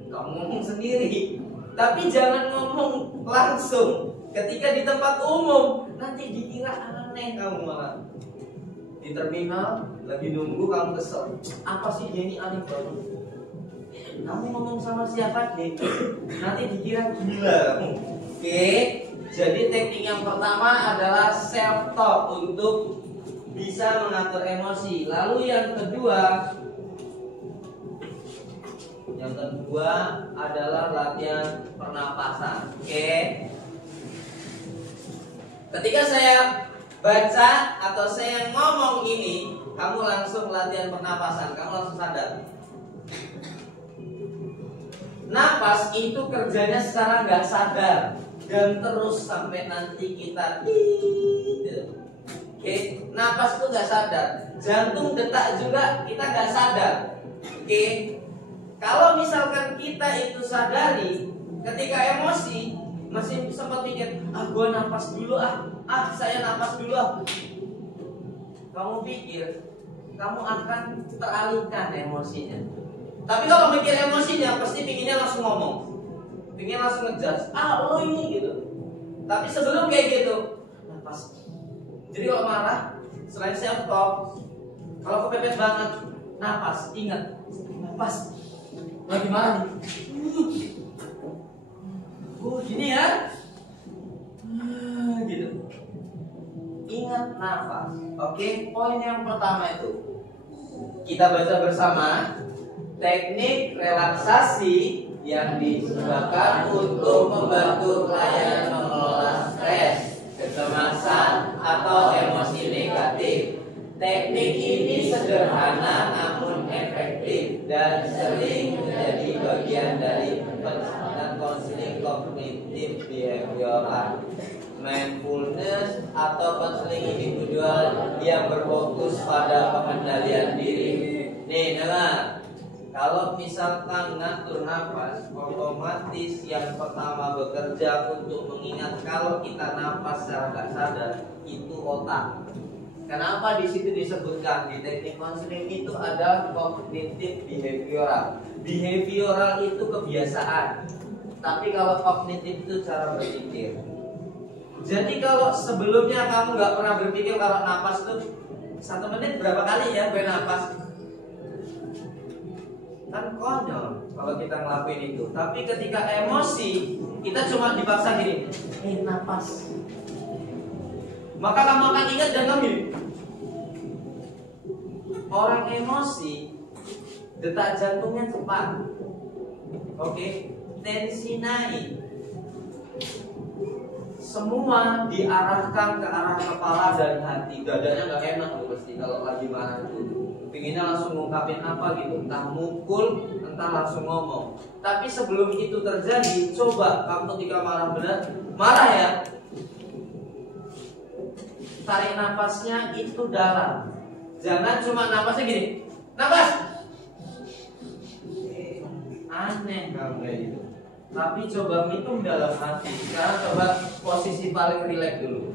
kamu ngomong sendiri. Tapi jangan ngomong langsung. Ketika di tempat umum, nanti dikira aneh kamu malah. Di terminal, lagi nunggu kamu kesel. Apa sih dia ini aneh banget? Kamu ngomong sama siapa deh? Nanti dikira gila. Oke, jadi teknik yang pertama adalah self talk untuk bisa mengatur emosi. Lalu yang kedua adalah latihan pernapasan. Oke. Ketika saya baca atau saya ngomong ini, kamu langsung latihan pernapasan, kamu langsung sadar. Napas itu kerjanya secara nggak sadar dan terus sampai nanti kita gitu. Oke, napas itu nggak sadar, jantung detak juga kita nggak sadar. Oke, kalau misalkan kita itu sadari, ketika emosi masih sempat mikir, gua napas dulu saya napas dulu Kamu pikir, kamu akan teralihkan emosinya. Tapi kalau mikir emosinya, pasti pinginnya langsung ngomong, pingin langsung ngejudge, lo ini gitu. Tapi sebelum kayak gitu, napas. Jadi kalau marah, selain self talk, kalau kepepet banget, napas. Ingat, napas. Lagi marah nih. Gini ya. Gitu. Ingat nafas. Oke, poin yang pertama itu kita baca bersama. Teknik relaksasi yang digunakan untuk membantu klien mengelola stres, kecemasan, atau emosi negatif. Teknik ini sederhana namun efektif dan sering menjadi bagian dari pendekatan konseling kognitif behavioral, mindfulness, atau konseling individual yang berfokus pada pengendalian diri. Nih, dengar. Kalau misalkan ngatur nafas, otomatis yang pertama bekerja untuk mengingat kalau kita nafas secara nggak sadar itu otak. Kenapa di situ disebutkan di teknik konseling itu ada kognitif behavioral. Behavioral itu kebiasaan, tapi kalau kognitif itu cara berpikir. Jadi kalau sebelumnya kamu nggak pernah berpikir kalau nafas itu 1 menit berapa kali ya bernafas? Kan konyol kalau kita ngelakuin itu. Tapi ketika emosi, kita cuma dipaksa gini, napas. Maka kamu akan ingat dan kamu gini. Orang emosi, detak jantungnya cepat. Oke, tensi naik. Semua diarahkan ke arah kepala dan hati. Dadanya nggak enak loh pasti kalau lagi marah itu. Pinginnya langsung ngungkapin apa gitu, entah mukul, entah langsung ngomong. Tapi sebelum itu terjadi, coba kamu ketika marah ya, tarik napasnya itu dalam. Jangan cuma napasnya gini, napas. Aneh kalau kayak gitu. Tapi coba hitung dalam hati. Sekarang coba posisi paling rileks dulu.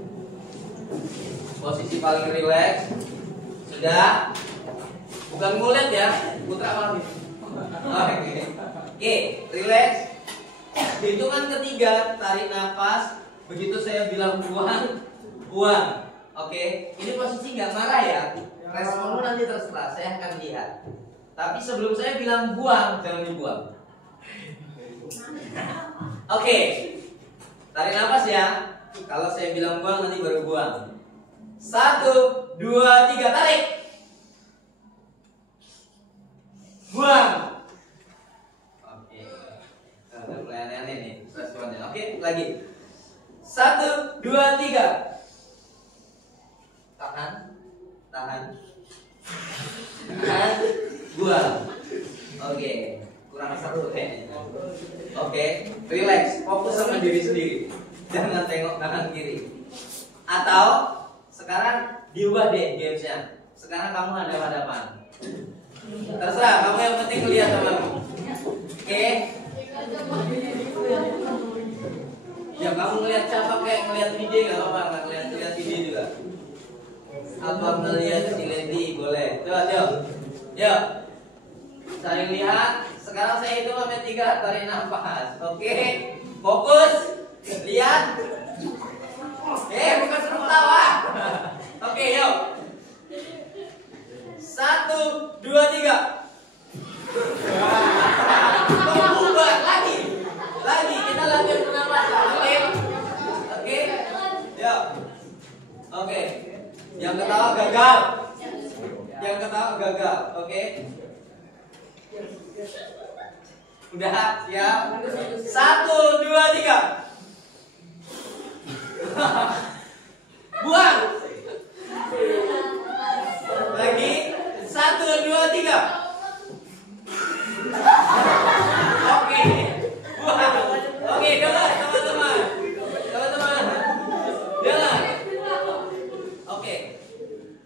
Posisi paling rileks. Sudah. Bukan ngulet ya, putra malam. Oke, relax. Hitungan ketiga, tarik nafas. Begitu saya bilang buang. Oke, ini posisi nggak marah ya. Responmu nanti terserah, saya akan lihat. Tapi sebelum saya bilang buang, jangan dibuang. Oke, tarik nafas ya. Kalau saya bilang buang, nanti baru buang. 1, 2, 3, tarik. Buang. Oke. Udah mulai aneh-aneh nih responnya. Oke, lagi. 1, 2, 3. Tahan. Buang. Oke. Kurang seru kayaknya. Oke, relax, fokus sama diri sendiri. Jangan tengok kanan kiri. Atau sekarang diubah deh gamesnya. Sekarang kamu hadap-hadapan. Terserah, kamu yang penting lihat temanmu. Amalia, si Lady, boleh. Coba, yuk. Saling lihat. Sekarang saya hitung sampai 3, tarik nafas. Oke, fokus. Lihat. Bukan suruh ketawa. Oke, yuk. 1, 2, 3. Bukan lagi kita latihan pernapasan. Oke. Yuk. Oke. Yang ketawa gagal. Oke. Udah, siap. 1, 2, 3. Buang. Lagi. 1, 2, 3. Oke. Buang. Oke, dengar teman-teman. Dengar. Oke.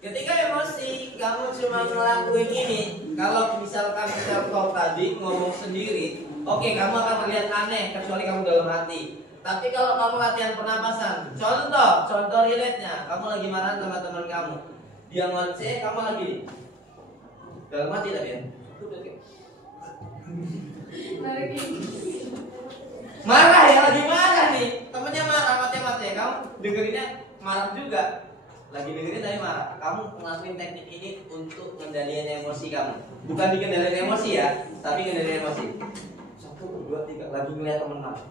Ketika emosi kamu cuma ngelakuin ini, kalau misalkan self-talk tadi ngomong sendiri, oke, kamu akan terlihat aneh kecuali kamu dalam hati. Tapi kalau kamu latihan pernapasan, contoh relate-nya, kamu lagi marah sama teman kamu, dia ngoceh, kamu lagi dalam hati tadi ya. Marah ya, lagi marah nih, temennya marah, mati-mati, kamu dengerinnya marah juga. Lagi dengerin dari marah, kamu ngelakuin teknik ini untuk mengendalikan emosi kamu. Bukan dikendalikan emosi ya, tapi kendalikan emosi. 1, 2, 3, lagi ngeliat temen marah.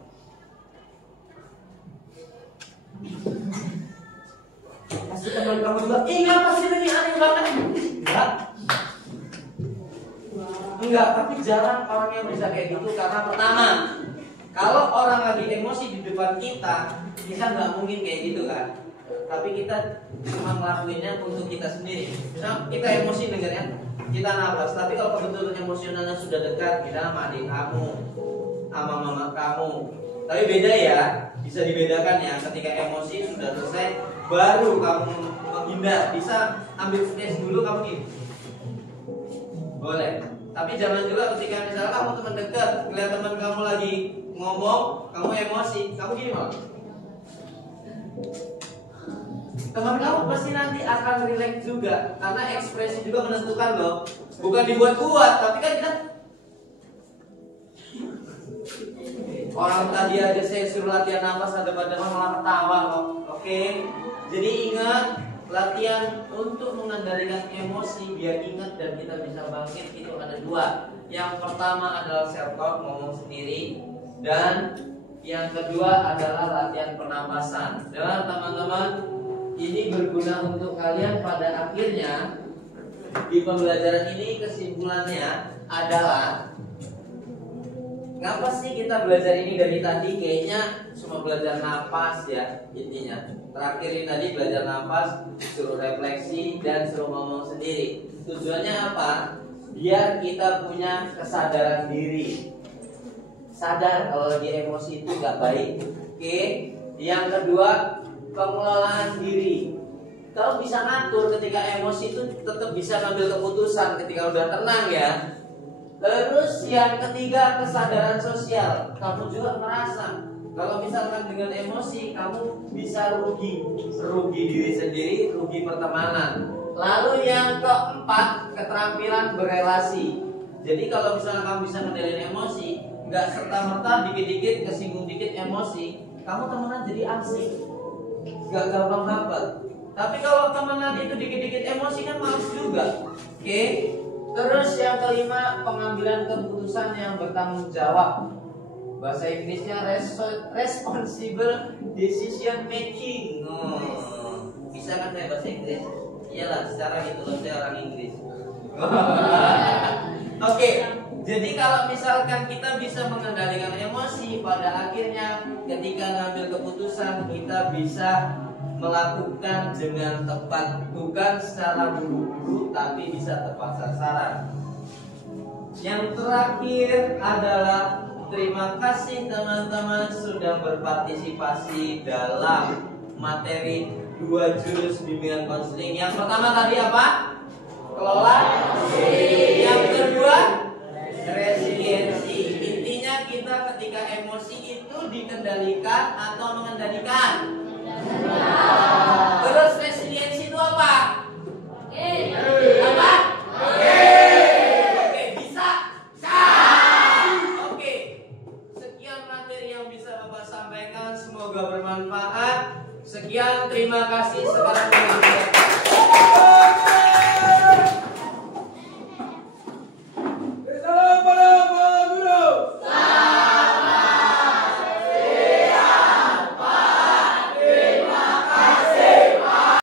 Kasih teman kamu juga, ngapa sih ini aneh banget? Enggak, tapi jarang orang yang bisa kayak gitu. Karena pertama, kalau orang lagi emosi di depan kita nggak mungkin kayak gitu kan. Tapi kita cuma ngelakuinnya untuk kita sendiri. Misal kita emosi dengarnya, kita nafas. Tapi kalau kebetulan emosionalnya sudah dekat, kita sama adik kamu, sama mama kamu. Tapi beda ya, bisa dibedakan ya. Ketika emosi sudah selesai, baru kamu menghindar. Bisa ambil space dulu, kamu gini. Boleh. Tapi jangan juga ketika misalnya kamu teman dekat, ngeliat teman kamu lagi ngomong, kamu emosi, kamu gini malah. Teman kamu pasti nanti akan relax juga, karena ekspresi juga menentukan loh. Bukan dibuat-buat, tapi kan kita orang tadi aja saya suruh latihan nafas, ada pada malah ketawa kok. Oke. Jadi ingat, latihan untuk mengendalikan emosi biar ingat dan kita bisa bangkit itu ada 2. Yang pertama adalah self talk, ngomong sendiri, dan yang kedua adalah latihan pernapasan. Dan teman-teman, ini berguna untuk kalian pada akhirnya. Di pembelajaran ini kesimpulannya adalah, ngapa sih kita belajar ini dari tadi? Kayaknya cuma belajar nafas ya intinya. Terakhir ini tadi belajar nafas, suruh refleksi dan suruh ngomong sendiri. Tujuannya apa? Biar kita punya kesadaran diri. Sadar kalau lagi emosi itu gak baik. Oke. Yang kedua, pengelolaan diri. Kalau bisa ngatur ketika emosi itu tetap bisa ngambil keputusan ketika udah tenang ya. Terus yang ketiga, kesadaran sosial. Kamu juga merasa kalau misalkan dengan emosi kamu bisa rugi diri sendiri, rugi pertemanan. Lalu yang keempat, keterampilan berelasi. Jadi kalau misalkan kamu bisa ngendaliin emosi, nggak serta-merta dikit-dikit kesinggung dikit emosi, kamu temenan jadi asik, nggak gampang baper. Tapi kalau temenan itu dikit-dikit emosi kan males juga. Oke. Terus yang kelima, pengambilan keputusan yang bertanggung jawab. Bahasa Inggrisnya responsible decision making. Bisa kan saya bahasa Inggris? Iyalah, secara gitu loh, saya orang Inggris. Oke, jadi kalau misalkan kita bisa mengendalikan emosi, pada akhirnya ketika ngambil keputusan kita bisa melakukan dengan tepat, bukan secara buru-buru tapi bisa tepat sasaran. Yang terakhir adalah terima kasih teman-teman sudah berpartisipasi dalam materi 2 jurus bimbingan konseling. Yang pertama tadi apa? Kelola. Yang kedua, resiliensi. Intinya kita ketika emosi itu dikendalikan atau mengendalikan?